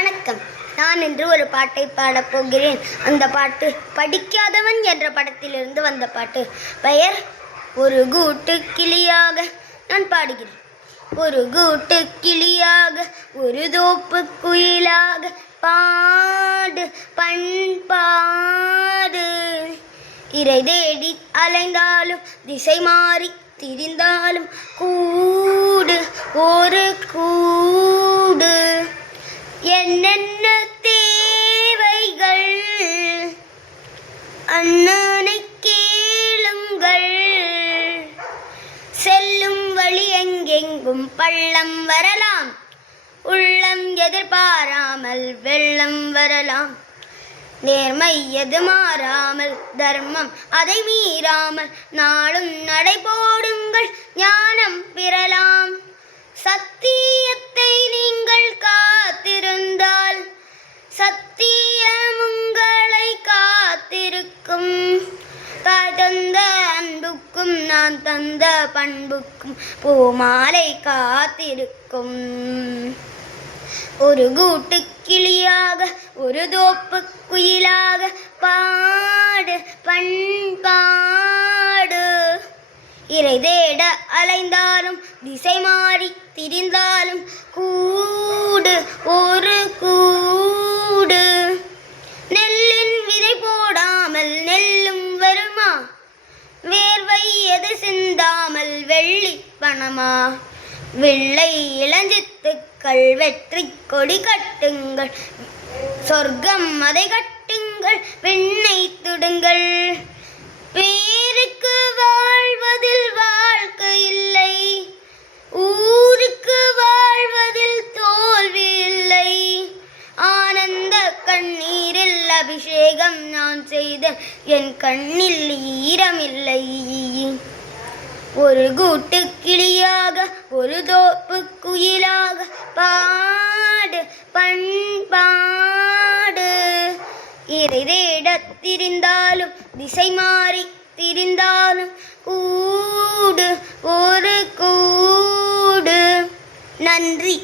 வணக்கம். நான் இன்று ஒரு பாட்டை பாடப் போகிறேன். அந்த பாட்டு படிக்காதவன் என்ற படத்திலிருந்து வந்த பாட்டு. பெயர் ஒரு கூட்டு கிளியாக. நான் பாடுகிறேன். ஒரு கூட்டு கிளியாக, ஒரு தோப்பு குயிலாக, பாடு பண்பாடு. இறை தேடி அலைந்தாலும் திசை மாறி திரிந்தாலும் கூடு ஒரு கூடு. என்னென்ன தேவைகள் அண்ணனை கேளுங்கள். செல்லும் வழி எங்கெங்கும் பள்ளம் வரலாம், உள்ளம் எதிர்பாராமல் வெள்ளம் வரலாம். நேர்மை எது மாறாமல், தர்மம் அதை மீறாமல், நாளும் நடை போடுங்கள், ஞானம் பெறலாம். சத்தியத்தை நீங்கள் காத்திருந்தால் சத்தியம் உங்களை காத்திருக்கும். தாய் தந்த அன்புக்கும் நான் தந்த பண்புக்கும் பூமாலை காத்திருக்கும். ஒரு கூட்டு கிளியாக, ஒரு தோப்பு குயிலாக, பாடு பண்பாடு. இறை தேட அலைந்தாலும் திசை மாறி திரிந்தாலும் கூடு ஒரு கூடு. நெல்லின் விதை போடாமல் நெல்லும் வருமா? வேர்வை எது சிந்தாமல் வெள்ளி பணமா? வெள்ளை இளஞ்சித்துக்கள் வெற்றி கொடி கட்டுங்கள், சொர்க்கம் அதை கட்டுங்கள், விண்ணை துடுங்கள். பேருக்கு வாழ்வதில் வாழ்க்கை இல்லை, ஊருக்கு வாழ்வதில் தோல்வி இல்லை. ஆனந்த கண்ணீரில் அபிஷேகம் நான் செய்த என் கண்ணில் ஈரமில்லை. ஒரு கூட்டு கிளியாக, ஒரு தோப்பு குயிலாக, பாடு பண்பாடு. இறை தேடத் திரிந்தாலும் திசை மாறி திரிந்தாலும் கூடு ஒரு கூடு. நன்றி.